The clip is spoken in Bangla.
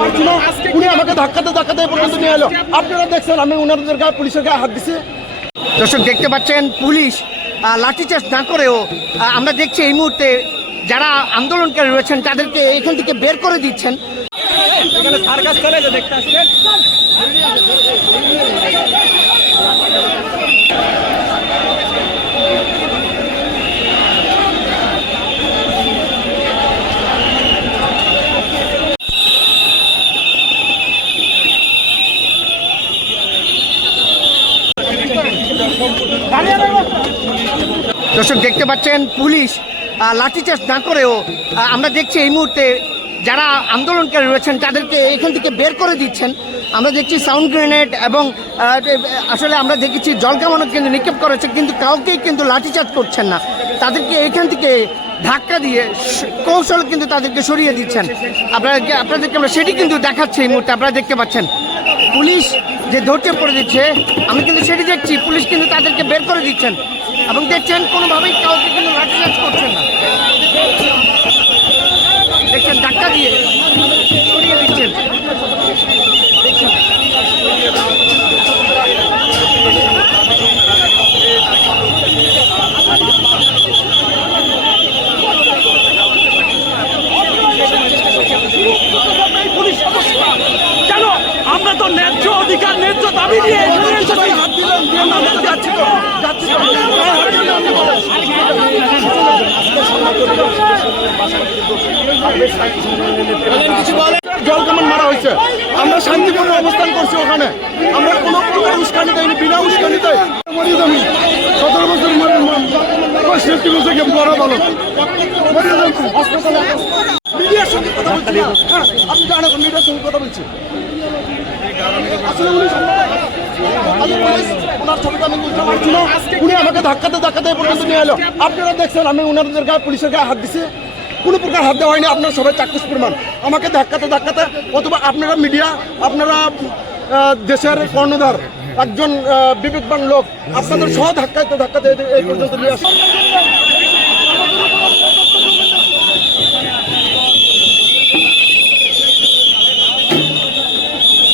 মারছি না উনি আমাকে ধাক্কাতে ধাক্কাতে পর্যন্ত নিয়ে এলো। আপনারা দেখছেন আমি ওনাদের গায়ে পুলিশের গায়ে হাত দিছি। দর্শক দেখতে পাচ্ছেন পুলিশ লাঠি লাঠিচার্জ না করেও আমরা দেখছি এই মুহূর্তে যারা আন্দোলনকারী রয়েছেন তাদেরকে এখান থেকে বের করে দিচ্ছেন। দর্শক, দেখতে পাচ্ছেন, পুলিশ লাঠিচার্জ না করেও আমরা দেখছি এই মুহূর্তে যারা আন্দোলনকারী রয়েছেন, তাদেরকে এখান থেকে বের করে দিচ্ছেন। আমরা দেখছি সাউন্ড গ্রেনেড এবং আসলে আমরা দেখেছি জল কামানো কিন্তু নিক্ষেপ করেছে কিন্তু কাউকেই কিন্তু লাঠিচার্জ করছেন না। তাদেরকে এখান থেকে ধাক্কা দিয়ে কৌশল কিন্তু তাদেরকে সরিয়ে দিচ্ছেন। আপনারা আপনাদেরকে আমরা সেটি কিন্তু দেখাচ্ছি এই মুহূর্তে, আপনারা দেখতে পাচ্ছেন। পুলিশ যে ধরতে পড়ে দিচ্ছে, আমি কিন্তু সেটি দেখছি, পুলিশ কিন্তু তাদেরকে বের করে দিচ্ছেন এবং দেখছেন কোনোভাবেই কাউকে কিন্তু লাঠিচার্জ করছেন না দেখছেন ধাক্কা দিয়ে সরিয়ে দিচ্ছেন দেখছেন। কেন আমরা তো ন্যায্য অধিকার ন্যায্য দাবি নিয়ে। জল কামান মারা হয়েছে? আমরা শান্তিপূর্ণ অবস্থান করছি ওখানে। আমরা কোনো প্রকার উস্কানি দেয়নি বিনা উস্কানিতে। মরিয়ে আমি সতেরো বছর সেফটি বলছে বড় হাসপাতালে মিডিয়ার সঙ্গে কথা বলছি। হ্যাঁ, আপনি জানেন মিডিয়ার সঙ্গে কথা বলছি। আসলে উনি। উনি আমাকে ধাক্কাতে ধাক্কাতে পর্যন্ত নিয়ে এলো। আপনারা দেখছেন, আমি ওনাদের গায়ে, পুলিশের গায়ে হাত দিছি। কোনো প্রকার হাত দেওয়া হয়নি, আপনারা সবাই চাক্ষুষ প্রমাণ। আমাকে ধাক্কাতে ধাক্কাতে, অথবা আপনারা মিডিয়া, আপনারা দেশের কর্ণধার, একজন বিবেকবান লোক, আপনাদের সহ ধাক্কাতে ধাক্কাতে এই পর্যন্ত নিয়ে আসেন